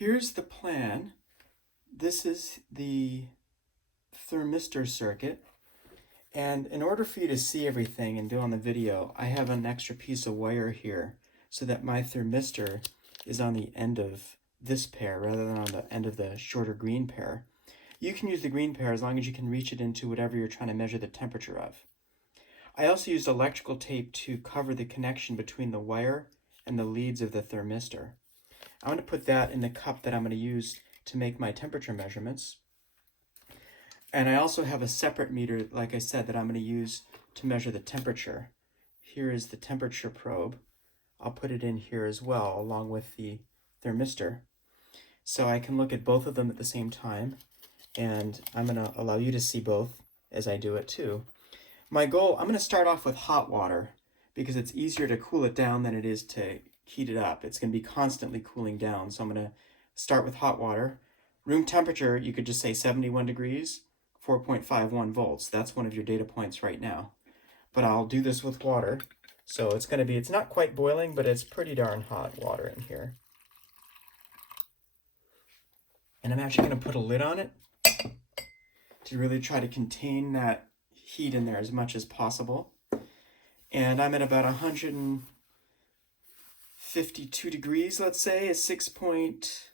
Here's the plan. This is the thermistor circuit. And in order for you to see everything and do on the video, I have an extra piece of wire here so that my thermistor is on the end of this pair rather than on the end of the shorter green pair. You can use the green pair as long as you can reach it into whatever you're trying to measure the temperature of. I also used electrical tape to cover the connection between the wire and the leads of the thermistor. I'm going to put that in the cup that I'm going to use to make my temperature measurements. And I also have a separate meter, like I said, that I'm going to use to measure the temperature. Here is the temperature probe. I'll put it in here as well, along with the thermistor. So I can look at both of them at the same time, and I'm going to allow you to see both as I do it too. My goal, I'm going to start off with hot water because it's easier to cool it down than it is to heat it up. It's going to be constantly cooling down, so I'm going to start with hot water. Room temperature, you could just say 71 degrees. 4.51 volts. That's one of your data points right now. But I'll do this with water. So it's going to be, it's not quite boiling, but it's pretty darn hot water in here. And I'm actually going to put a lid on it to really try to contain that heat in there as much as possible. And I'm at about 152 degrees, let's say, is 6 point.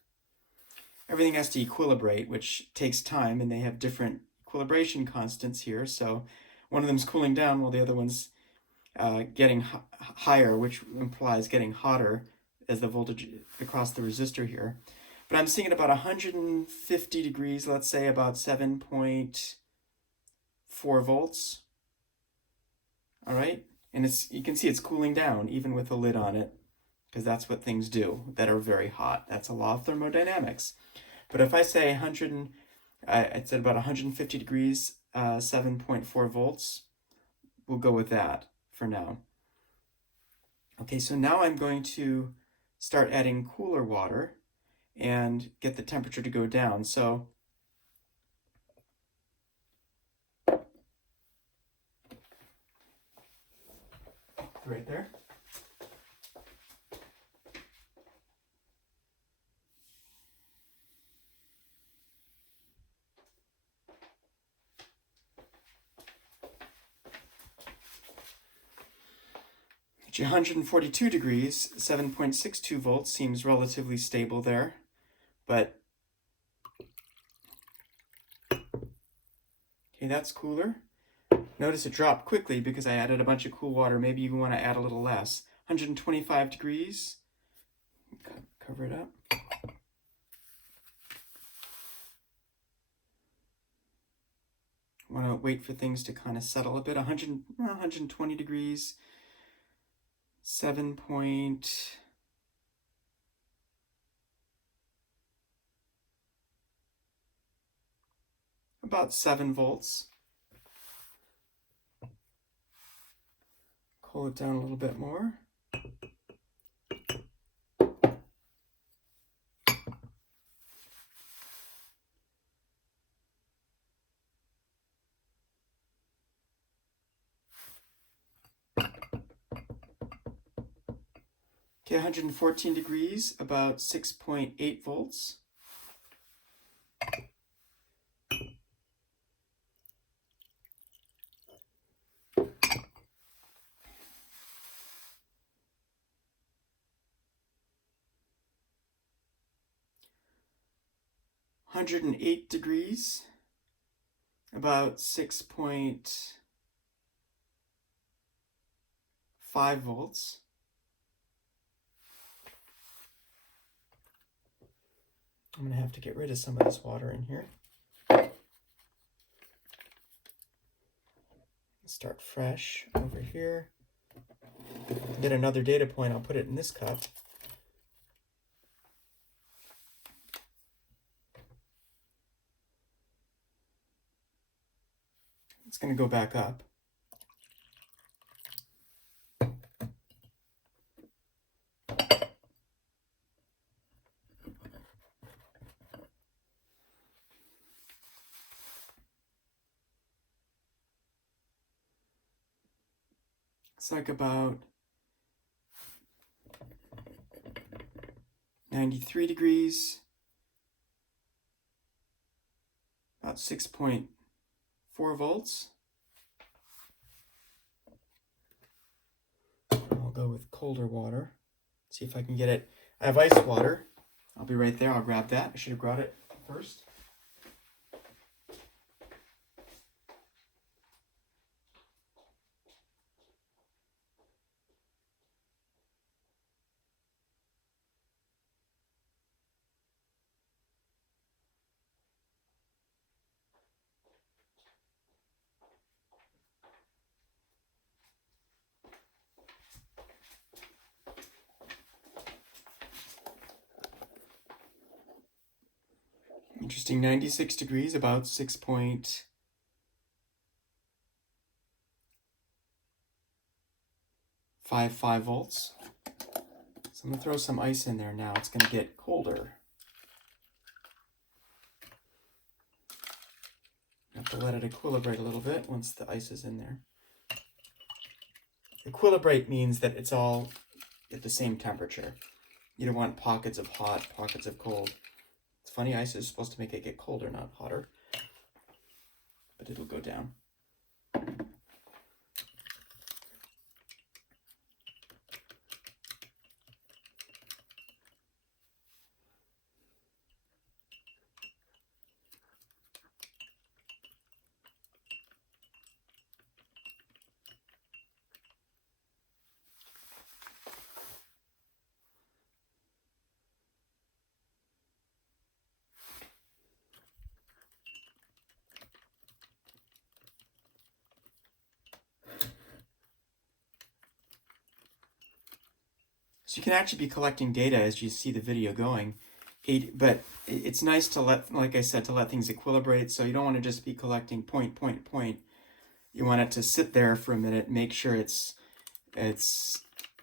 Everything has to equilibrate, which takes time, and they have different equilibration constants here. So one of them's cooling down while the other one's getting higher, which implies getting hotter as the voltage across the resistor here. But I'm seeing it about 150 degrees, let's say about 7.4 volts. All right, and you can see it's cooling down even with a lid on it, because that's what things do that are very hot. That's a law of thermodynamics. But if I say it's at about 150 degrees, 7.4 volts, we'll go with that for now. Okay, so now I'm going to start adding cooler water and get the temperature to go down. So right there. At 142 degrees, 7.62 volts seems relatively stable there, but okay, that's cooler. Notice it dropped quickly because I added a bunch of cool water. Maybe you want to add a little less. 125 degrees, cover it up. Want to wait for things to kind of settle a bit. 120 degrees, 7 point. About 7 volts. Cool it down a little bit more. Okay, 114 degrees, about 6.8 volts. $108 degrees, about 6.5 volts. I'm going to have to get rid of some of this water in here. Start fresh over here. Get another data point, I'll put it in this cup. It's going to go back up. It's like about 93 degrees. about 6.4 volts. I'll go with colder water. See if I can get it. I have ice water. I'll be right there. I'll grab that. I should have grabbed it first. Interesting, 96 degrees, about 6.55 volts. So I'm going to throw some ice in there now. It's going to get colder. I have to let it equilibrate a little bit once the ice is in there. Equilibrate means that it's all at the same temperature. You don't want pockets of hot, pockets of cold. It's funny, ice is supposed to make it get colder, not hotter. But it'll go down. So you can actually be collecting data as you see the video going. But it's nice to let, like I said, to let things equilibrate. So you don't want to just be collecting point. You want it to sit there for a minute, make sure it's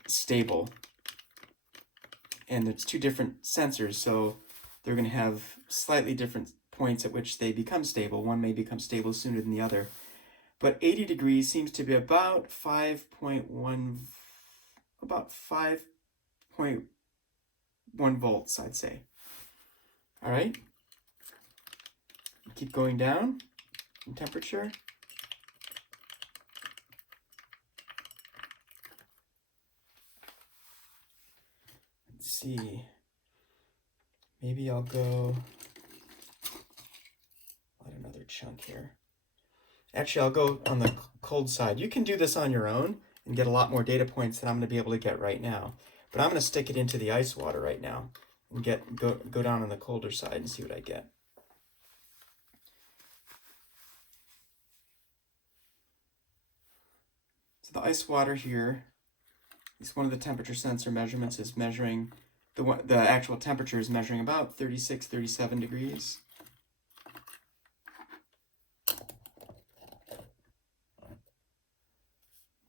stable. And it's two different sensors, so they're going to have slightly different points at which they become stable. One may become stable sooner than the other. But 80 degrees seems to be about 5.1 volts, I'd say. All right. Keep going down in temperature. Let's see. Maybe I'll go add another chunk here. Actually, I'll go on the cold side. You can do this on your own and get a lot more data points than I'm going to be able to get right now. But I'm going to stick it into the ice water right now and go down on the colder side and see what I get. So the ice water here, at least one of the temperature sensor measurements is measuring, the actual temperature is measuring about 36, 37 degrees.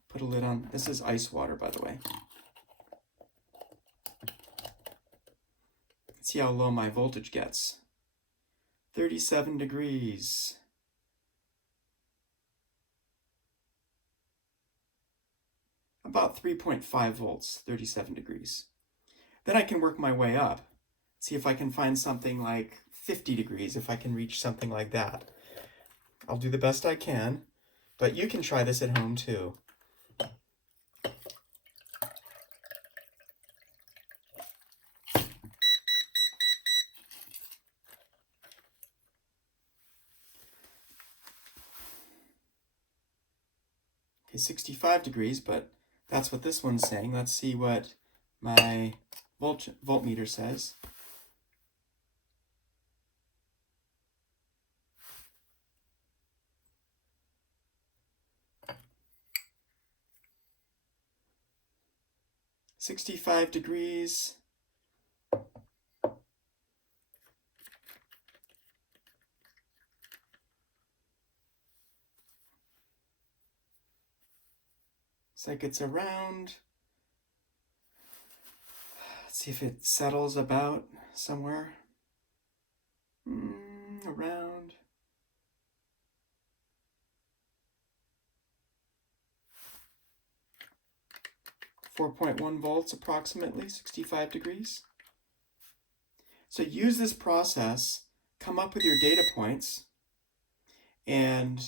Put a lid on. This is ice water, by the way. See how low my voltage gets. 37 degrees. About 3.5 volts, 37 degrees. Then I can work my way up. See if I can find something like 50 degrees, if I can reach something like that. I'll do the best I can, but you can try this at home too. Okay, 65 degrees, but that's what this one's saying. Let's see what my voltmeter says. "65 degrees. Looks like it's around. Let's see if it settles about somewhere. Around. .1 volts approximately, 65 degrees. So use this process, come up with your data points, and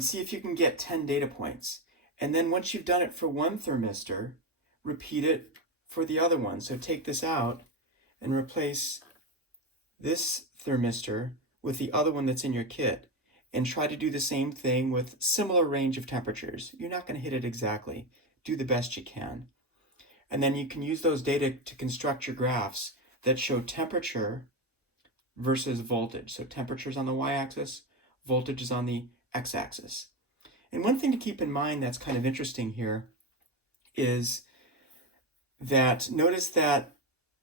see if you can get 10 data points. And then once you've done it for one thermistor, repeat it for the other one. So take this out and replace this thermistor with the other one that's in your kit, and try to do the same thing with similar range of temperatures. You're not going to hit it exactly. Do the best you can. And then you can use those data to construct your graphs that show temperature versus voltage. So temperature is on the y-axis, voltage is on the x-axis. And one thing to keep in mind that's kind of interesting here is that notice that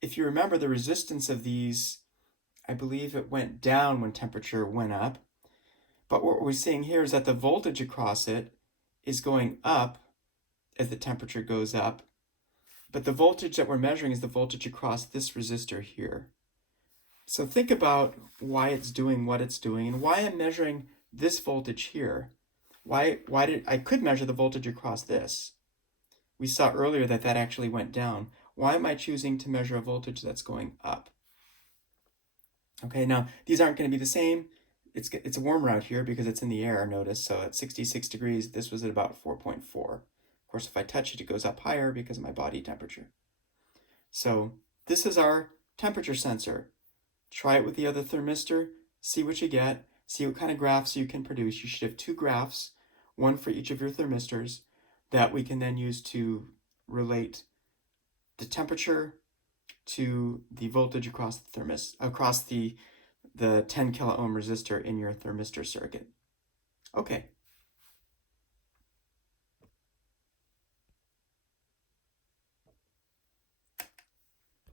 if you remember the resistance of these, I believe it went down when temperature went up. But what we're seeing here is that the voltage across it is going up as the temperature goes up. But the voltage that we're measuring is the voltage across this resistor here. So think about why it's doing what it's doing and why I'm measuring this voltage here. Why did I could measure the voltage across this? We saw earlier that that actually went down. Why am I choosing to measure a voltage that's going up? Okay, now these aren't going to be the same. It's warmer out here because it's in the air, notice. So at 66 degrees, this was at about 4.4. Of course, if I touch it, it goes up higher because of my body temperature. So this is our temperature sensor. Try it with the other thermistor, see what you get, see what kind of graphs you can produce. You should have 2 graphs, one for each of your thermistors, that we can then use to relate the temperature to the voltage across the 10 kilo ohm resistor in your thermistor circuit. Okay,